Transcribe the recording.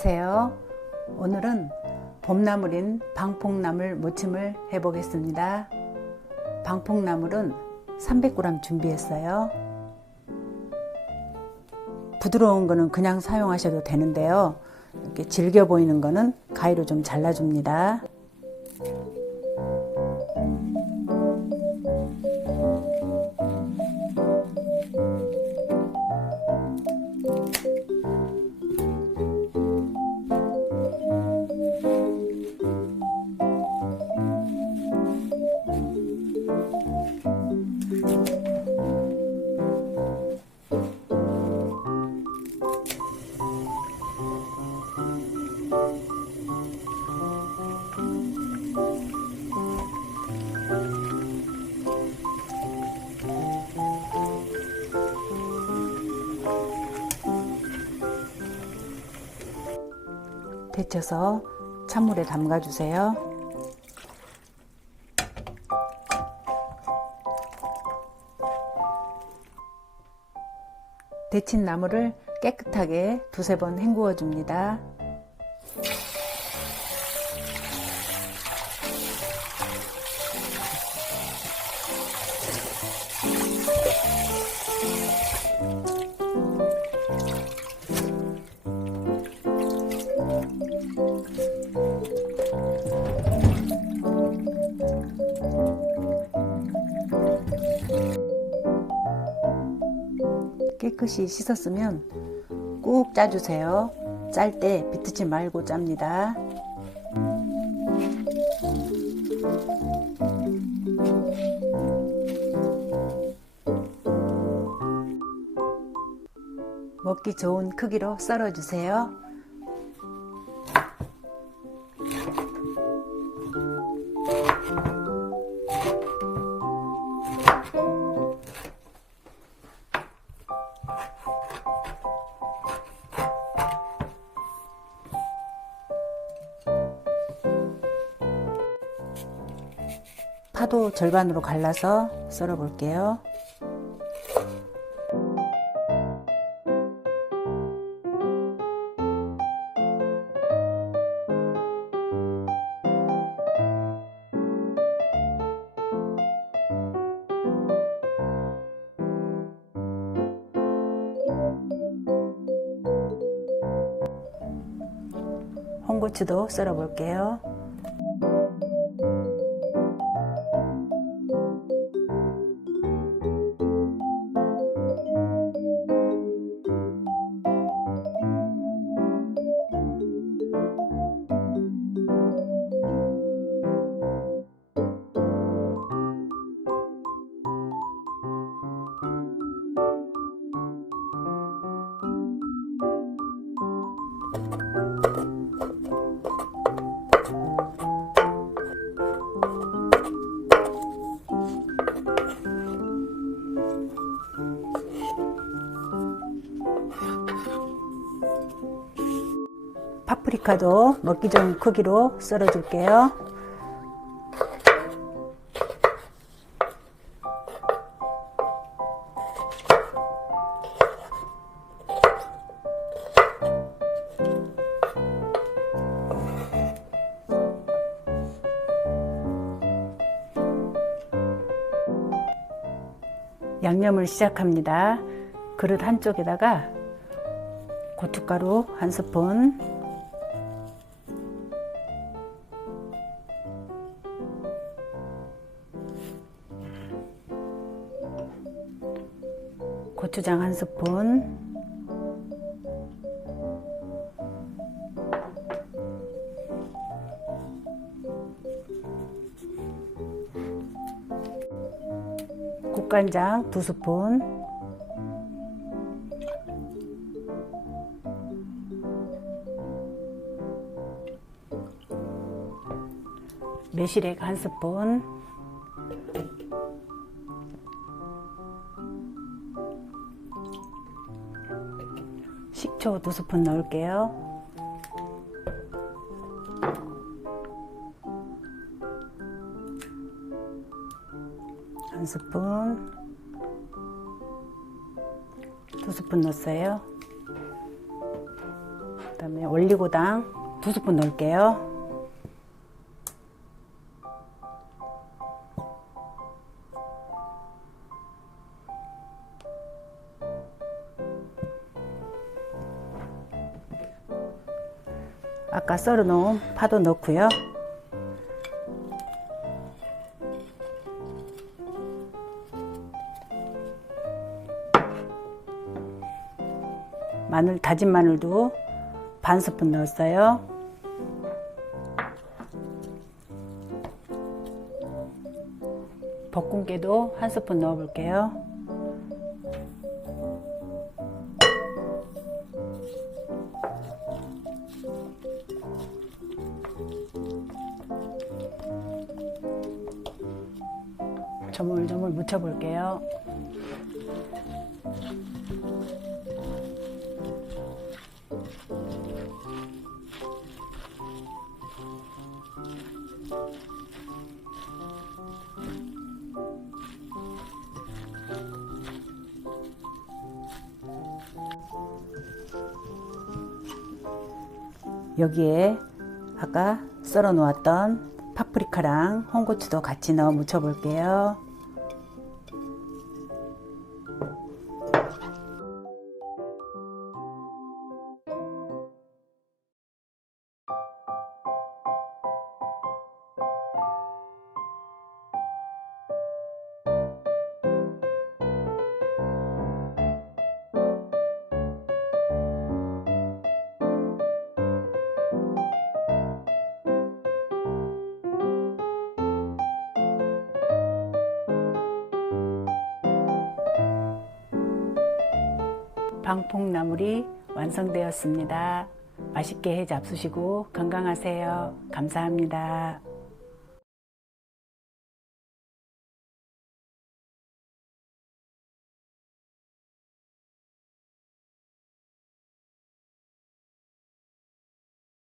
안녕하세요. 오늘은 봄나물인 방풍나물 무침을 해보겠습니다. 방풍나물은 300g 준비했어요. 부드러운 거는 그냥 사용하셔도 되는데요. 이렇게 질겨 보이는 거는 가위로 좀 잘라줍니다. 데쳐서 찬물에 담가 주세요. 데친 나물을 깨끗하게 두세 번 헹구어 줍니다. 깨끗이 씻었으면 꾹 짜주세요. 짤 때 비트지 말고 짭니다. 먹기 좋은 크기로 썰어주세요. 파도 절반으로 갈라서 썰어 볼게요. 홍고추도 썰어 볼게요. 파프리카도 먹기 좋은 크기로 썰어 줄게요. 양념을 시작합니다. 그릇 한쪽에다가 고춧가루 한 스푼, 고추장 한 스푼, 국간장 두 스푼, 매실액 한 스푼, 식초 두 스푼 넣을게요. 한 스푼, 두 스푼 넣었어요. 그 다음에 그다음에 올리고당 두 스푼 넣을게요. 아까 썰어 놓은 파도 넣고요. 마늘 다진 마늘도 반 스푼 넣었어요. 볶음깨도 한 스푼 넣어 볼게요. 조물조물 묻혀 볼게요. 여기에 아까 썰어 놓았던 파프리카랑 홍고추도 같이 넣어 묻혀 볼게요. 방풍나물이 완성되었습니다. 맛있게 해 잡수시고 건강하세요. 감사합니다.